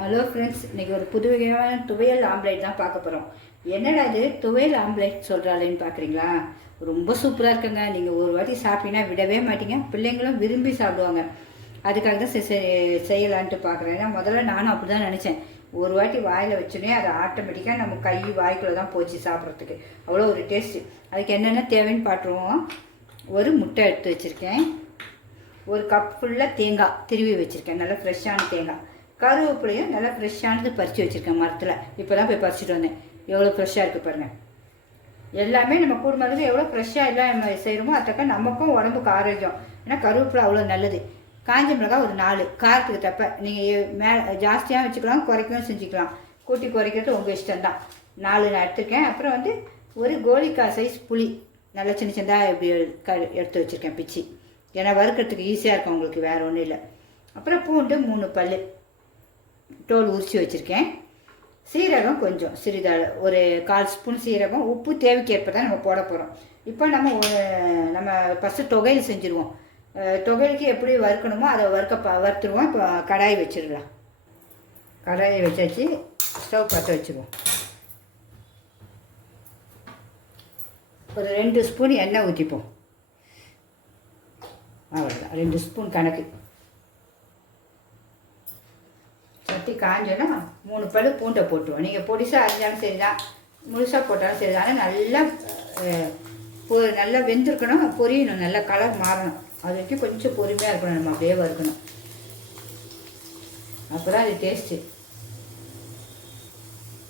Hello friends, இன்றைக்கி ஒரு புது வகையான துவையல் ஆம்லேட் தான் பார்க்க போகிறோம். என்னடா இது துவையல் ஆம்லேட் சொல்கிறாளேன்னு பார்க்குறீங்களா? ரொம்ப சூப்பராக இருக்குங்க. நீங்கள் ஒரு வாட்டி சாப்பிட்டீங்கன்னா விடவே மாட்டீங்க. பிள்ளைங்களும் விரும்பி சாப்பிடுவாங்க. அதுக்காக தான் செய்யலான்ட்டு பார்க்குறேன். ஏன்னா முதல்ல நானும் அப்படி தான் நினச்சேன். ஒரு வாட்டி வாயில் வச்சோன்னே அது ஆட்டோமேட்டிக்காக நம்ம கை வாய்க்குள்ளே தான் போச்சு சாப்பிட்றதுக்கு. அவ்வளோ ஒரு டேஸ்ட்டு. அதுக்கு என்னென்ன தேவைன்னு பார்த்துருவோம். ஒரு முட்டை எடுத்து வச்சுருக்கேன். ஒரு கப் ஃபுல்லாக தேங்காய் திருவி வச்சுருக்கேன். நல்லா ஃப்ரெஷ்ஷான தேங்காய். கருவேப்பிலையும் நல்லா ஃப்ரெஷ்ஷானது பறித்து வச்சுருக்கேன் மரத்தில். இப்போ தான் போய் பறிச்சுட்டு வந்தேன். எவ்வளோ ஃப்ரெஷ்ஷாக இருக்குது பாருங்கள். எல்லாமே நம்ம குடும்பத்துக்கு எவ்வளோ ஃப்ரெஷ்ஷாக எல்லாம் நம்ம செய்கிறோமோ அத்தக்க நமக்கும் உடம்புக்கு ஆரோக்கியம். ஏன்னா கருவேப்பிலை அவ்வளோ நல்லது. காஞ்ச மிளகாய் ஒரு 4 காரத்துக்கு தப்ப. நீங்கள் ஜாஸ்தியாக வச்சுக்கலாம், குறைக்கவும் செஞ்சுக்கலாம். கூட்டி குறைக்கிறது உங்கள் இஷ்டம்தான். 4 நான் எடுத்துருக்கேன். அப்புறம் வந்து ஒரு கோலிக்காய் சைஸ் புளி நல்லா சின்ன சின்னதாக இப்படி எடுத்து வச்சுருக்கேன் பிச்சு. ஏன்னா வறுக்கிறதுக்கு ஈஸியாக இருக்கும் உங்களுக்கு, வேறு ஒன்றும் இல்லை. அப்புறம் பூண்டு 3 பல் தோல் உரித்து வச்சுருக்கேன். சீரகம் கொஞ்சம் சிறிதளவு ஒரு 1/4 ஸ்பூன் சீரகம். உப்பு தேவைக்கேற்ப தான் நம்ம போட போகிறோம். இப்போ நம்ம ஃபஸ்ட்டு தொகையில் செஞ்சுருவோம். தொகைக்கு எப்படி வறுக்கணுமோ அதை வறுத்துருவோம். இப்போ கடாய் வச்சிடலாம். கடாயை வச்சாச்சு. ஸ்டவ் பற்ற வச்சுருவோம். ஒரு 2 ஸ்பூன் எண்ணெய் ஊற்றிப்போம். அவ்வளோதான், 2 ஸ்பூன் கணக்கு. சட்டி காஞ்சோன்னா 3 பல் பூண்டை போட்டுருவோம். நீங்கள் பொடிசாக அரிஞ்சாலும் சரி தான், முழுசாக போட்டாலும் சரி தான். ஆனால் நல்லா வெந்திருக்கணும், பொரியணும், நல்லா கலர் மாறணும். அது வரைக்கும் கொஞ்சம் பொறுமையாக இருக்கணும். நம்ம அப்படியே வறுக்கணும். அப்போ தான் அது டேஸ்ட்டு.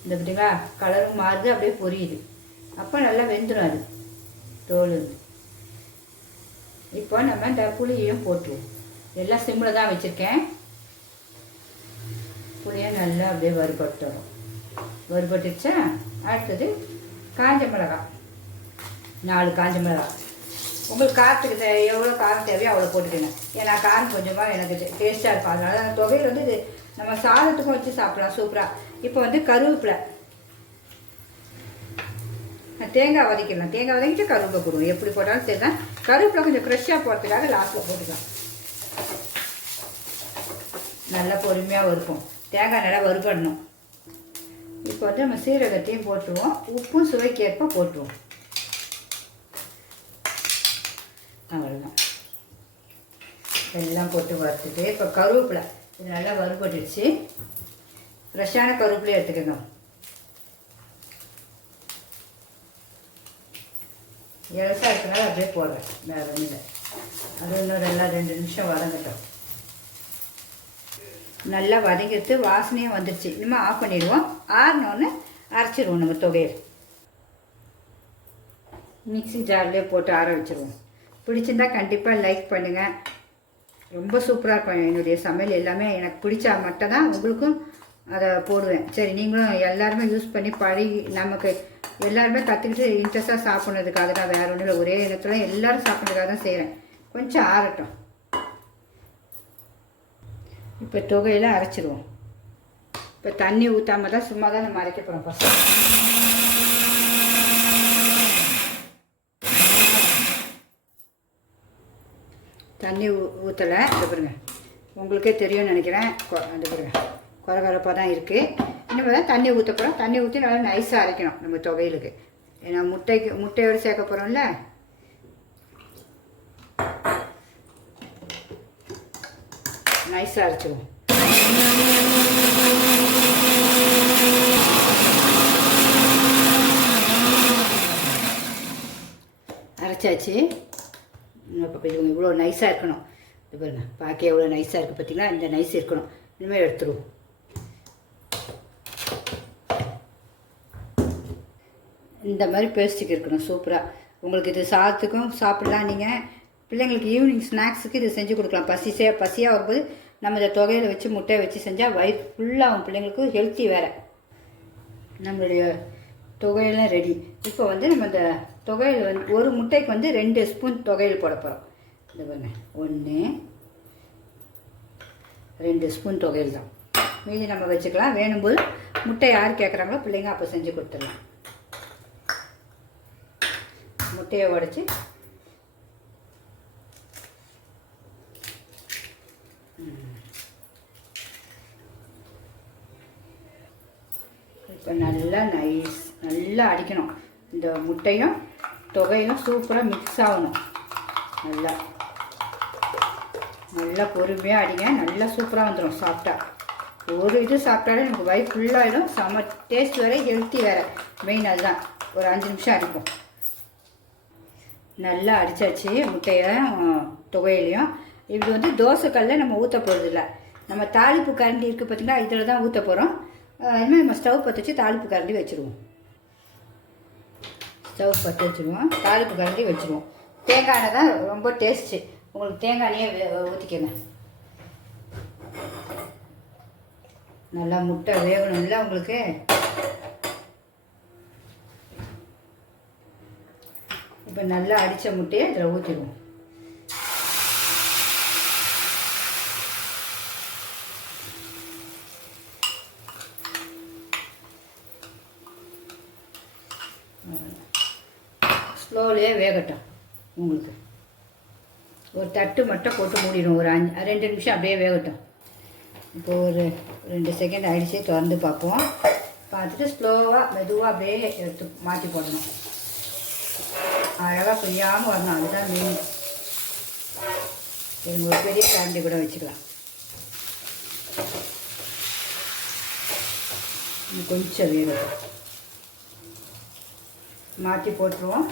இந்த பார்த்தீங்களா, கலரும் மாறுது, அப்படியே பொரியுது. அப்போ நல்லா வெந்துடும் அது தோல். இப்போ நம்ம இந்த புளியையும் போட்டுருவோம். எல்லாம் சிம்மில் தான் வச்சுருக்கேன். புளியை நல்லா அப்படியே வறுபட்டுரும். வறுபட்டுச்சா அடுத்தது காஞ்ச மிளகாய் 4 காஞ்ச மிளகாய். உங்களுக்கு காரத்துக்கு எவ்வளோ காரம் தேவையோ அவ்வளோ போட்டுக்கோங்க. ஏன்னா காரம் கொஞ்சமாக எனக்கு டேஸ்ட்டாக இருக்கும். அதனால அந்த தொகையில் வந்து இது நம்ம சாதத்துக்கும் வச்சு சாப்பிடலாம் சூப்பராக. இப்போ வந்து கருவேப்பிலை, தேங்காய் வதக்கிடலாம். தேங்காய் வதக்கிட்டு கருவேப்பிலை போடுவோம். எப்படி போட்டாலும் சரி தான். கருவேப்பிலை கொஞ்சம் ஃப்ரெஷ்ஷாக போகிறதுக்காக லாஸ்ட்டில் போட்டுக்கலாம். நல்லா பொறுமையாக வறுப்போம். தேங்காய் நல்லா வறுபடணும். இப்போ வந்து நம்ம சீரகத்தையும் போட்டுருவோம். உப்பும் சுவைக்கேற்ப போட்டுருவோம். அவ்வளோதான். எல்லாம் போட்டு வறுத்துட்டு இப்போ கருவேப்பிலை இது நல்லா வறுபட்டுடுச்சு. ஃப்ரெஷ்ஷான கருவேப்பிலையை எடுத்துக்கோங்க. இலசாக இருக்கிறனால அப்படியே போடுறேன், வேறு ஒன்றும் இல்லை. அது இன்னும் 2 நிமிஷம் வதங்கட்டும். நல்லா வதங்கிட்டு வாசனையும் வந்துடுச்சு. இனிமேல் ஆஃப் பண்ணிடுவோம். ஆறினோன்னு அரைச்சிடுவோம். நம்ம தொகையில் மிக்ஸி ஜார்லேயே போட்டு ஆற வச்சுருவோம். பிடிச்சிருந்தா கண்டிப்பாக லைக் பண்ணுங்கள். ரொம்ப சூப்பராக இருக்கும் என்னுடைய சமையல். எல்லாமே எனக்கு பிடிச்சா மட்டும் தான் உங்களுக்கும் அதை போடுவேன். சரி, நீங்களும் எல்லாருமே யூஸ் பண்ணி பழகி நமக்கு எல்லாருமே கற்றுக்கிட்டு இன்ட்ரெஸ்ட்டாக சாப்பிட்றதுக்காக தான், வேறு ஒன்றும் இல்லை. ஒரே இடத்துல எல்லோரும் சாப்பிட்றதுக்காக தான் செய்கிறேன். கொஞ்சம் ஆறட்டும். இப்போ தொகையில் அரைச்சிடுவோம். இப்போ தண்ணி ஊற்றாமல் தான், சும்மா தான் நம்ம அரைக்க போகிறோம். ஃபஸ்ட்டு தண்ணி ஊற்றலை. இது பாருங்க, உங்களுக்கே தெரியும்னு நினைக்கிறேன். அந்த பாருங்க குறகுறப்பாக தான் இருக்குது. இனிமேல் தான் தண்ணி ஊற்ற போகிறோம். தண்ணி ஊற்றி நல்லா நைஸாக அரைக்கணும் நம்ம தொகையிலுக்கு. ஏன்னா முட்டையோடு சேர்க்க போகிறோம்ல. நைஸாக அரைச்சிடுவோம். அரைச்சாச்சு. இப்போ இவ்வளோ நைஸாக இருக்கணும். இது பாருங்க, பார்க்க எவ்வளோ நைஸாக இருக்குது பார்த்தீங்களா? இந்த நைஸ் இருக்கணும். இனிமேல் எடுத்துருவோம். இந்த மாதிரி பேஸ்ட்டுக்கு இருக்கணும் சூப்பராக. உங்களுக்கு இது சாதத்துக்கும் சாப்பிடலாம். நீங்கள் பிள்ளைங்களுக்கு ஈவினிங் ஸ்நாக்ஸுக்கு இது செஞ்சு கொடுக்கலாம். பசியாக வரும்போது நம்ம இதை தொகையில் வச்சு முட்டையை வச்சு செஞ்சால் வயிறு ஃபுல்லாகும். பிள்ளைங்களுக்கு ஹெல்த்தி வேறு. நம்மளுடைய தொகையெல்லாம் ரெடி. இப்போ வந்து நம்ம இந்த தொகையில் வந்து ஒரு முட்டைக்கு வந்து 2 ஸ்பூன் தொகையில் போட போகிறோம். இது பாருங்க, 1 2 ஸ்பூன் தொகையில் தான். மீதி நம்ம வச்சுக்கலாம். வேணும்போது முட்டை யார் கேட்குறாங்களோ பிள்ளைங்க அப்போ செஞ்சு கொடுத்துடலாம். முட்டையை உடச்சி இப்போ நல்லா நல்லா அடிக்கணும். இந்த முட்டையும் தொகையிலும் சூப்பராக மிக்ஸ் ஆகணும். நல்லா பொறுமையாக அடிங்க. நல்லா சூப்பராக வந்துடும். சாப்பிட்டா ஒரு இது சாப்பிட்டாலே நமக்கு வயிறு ஃபுல்லாகிடும். செம்ம டேஸ்ட் வேறு, ஹெல்த்தி வேறு. மெயின் அதுதான். ஒரு 5 நிமிஷம் அடிப்போம். நல்லா அடித்தாச்சு முட்டையும் துவையிலையும். இது வந்து தோசைக்கல்ல நம்ம ஊற்ற போகிறதில்ல. நம்ம தாளிப்பு கரண்டி இருக்குது பார்த்திங்களா, இதில் தான் ஊற்ற போகிறோம். இனிமேல் நம்ம ஸ்டவ் பற்ற வச்சு தாளிப்பு கரண்டி வச்சுருவோம். ஸ்டவ் பற்ற வச்சுருவோம், தாளிப்பு கரண்டி வச்சுருவோம். தேங்காய் எண்ணெய் தான் ரொம்ப டேஸ்ட்டு. உங்களுக்கு தேங்காய் எண்ணெயே ஊற்றிக்கங்க. நல்லா முட்டை வேகணும்ல உங்களுக்கு. இப்போ நல்லா அடித்த முட்டையை இதில் ஊற்றிடுவோம். ஸ்லோவிலே வேகட்டும். உங்களுக்கு ஒரு தட்டு மட்டும் போட்டு மூடிடும். ஒரு 2 நிமிஷம் அப்படியே வேகட்டும். இப்போ ஒரு 2 செகண்ட் ஆகிடுச்சு. திறந்து பார்ப்போம். பார்த்துட்டு ஸ்லோவாக மெதுவாக அப்படியே எடுத்து மாற்றி போடணும். அழகாக புரியாமல் வரணும். அதுதான் மெயின். எனக்கு ஒரு பெரிய கரண்டி கூட வச்சுக்கலாம். கொஞ்சம் வேகட்டும். மாற்றி போட்டுருவோம்.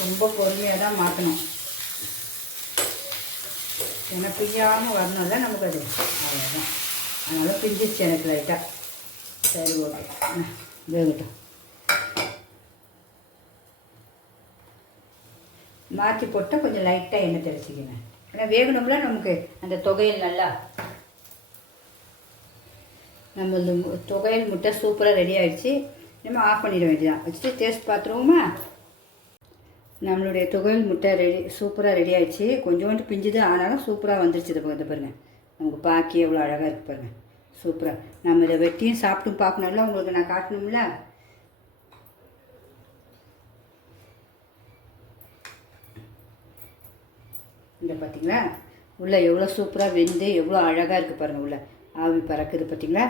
ரொம்ப பொறுமையாக தான் மாற்றணும். ஏன்னா பிஞ்சாமல் வரணும்ல நமக்கு அது. அவ்வளோதான். அதனால் பிஞ்சிச்சு எனக்கு லைட்டாக. சரி, ஓகே, வேகட்டும். மாற்றி போட்டால் கொஞ்சம் லைட்டாக எண்ணெய் தெளிச்சிக்கணும். ஏன்னா வேகணும்ல நமக்கு அந்த தொகையில் நல்லா. நம்ம தொகையில் முட்டை சூப்பராக ரெடி ஆகிடுச்சு. நம்ம ஆஃப் பண்ணிட வேண்டியதான். வச்சுட்டு டேஸ்ட் பார்த்துருவோமா? நம்மளுடைய தொகையில் முட்டை சூப்பராக ரெடி ஆகிடுச்சு. கொஞ்சோண்டு பிஞ்சுது, ஆனாலும் சூப்பராக வந்துருச்சு. இதை பாருங்கள், நமக்கு பாக்கி எவ்வளோ அழகாக இருக்குது பாருங்கள். சூப்பராக நம்ம இதை வெட்டியும் சாப்பிட்டும் பார்க்கணும்ல, உங்களுக்கு நான் காட்டணும்ல. இந்த பார்த்தீங்களா உள்ளே எவ்வளோ சூப்பராக வெந்து எவ்வளோ அழகாக இருக்குது பாருங்கள். உள்ள ஆவி பறக்குது பார்த்தீங்களா?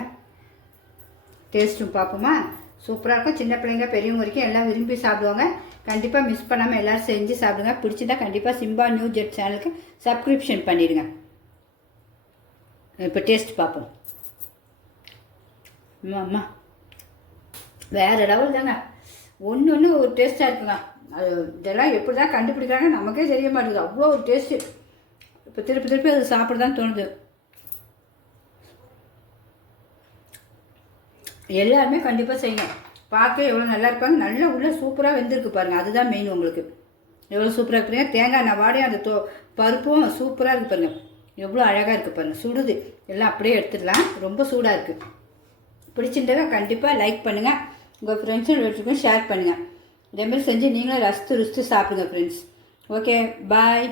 டேஸ்ட்டும் பார்ப்போமா? சூப்பராக இருக்கும். சின்ன பிள்ளைங்க பெரியவங்க வரைக்கும் எல்லாம் விரும்பி சாப்பிடுவாங்க. கண்டிப்பாக மிஸ் பண்ணாமல் எல்லோரும் செஞ்சு சாப்பிடுங்க. பிடிச்சிருந்தா கண்டிப்பாக சிம்பா நியூ ஜெட் சேனலுக்கு சப்ஸ்கிரிப்ஷன் பண்ணிடுங்க. இப்போ டேஸ்ட் பார்ப்போம். அம்மா வேறு லெவல் தாங்க. ஒன்று ஒரு டேஸ்ட்டாக இருக்குங்க. அது இதெல்லாம் எப்படி தான் கண்டுபிடிக்கிறாங்க நமக்கே தெரிய மாட்டேங்குது. அவ்வளோ ஒரு டேஸ்ட்டு. இப்போ திருப்பி அது சாப்பிட தான் தோணுது. எல்லாருமே கண்டிப்பாக செய்யணும். பார்க்க எவ்வளோ நல்லா இருப்பாங்க. நல்லா உள்ளே சூப்பராக வெந்திருக்கு பாருங்கள். அதுதான் மெயின். உங்களுக்கு எவ்வளோ சூப்பராக இருக்குங்க. தேங்காய் எண்ணெய் வாடையும் அந்த பருப்பும் சூப்பராக இருக்குது பாருங்கள். எவ்வளோ அழகாக இருக்குது பாருங்கள். சுடுது. எல்லாம் அப்படியே எடுத்துடலாம். ரொம்ப சூடாக இருக்குது. பிடிச்சிருந்தா கண்டிப்பாக லைக் பண்ணுங்கள். உங்கள் ஃப்ரெண்ட்ஸும் ரிலேட்டிவ்க்கும் ஷேர் பண்ணுங்கள். இதேமாதிரி செஞ்சு நீங்களும் ரசித்து சாப்பிடுங்க ஃப்ரெண்ட்ஸ். ஓகே, பாய்.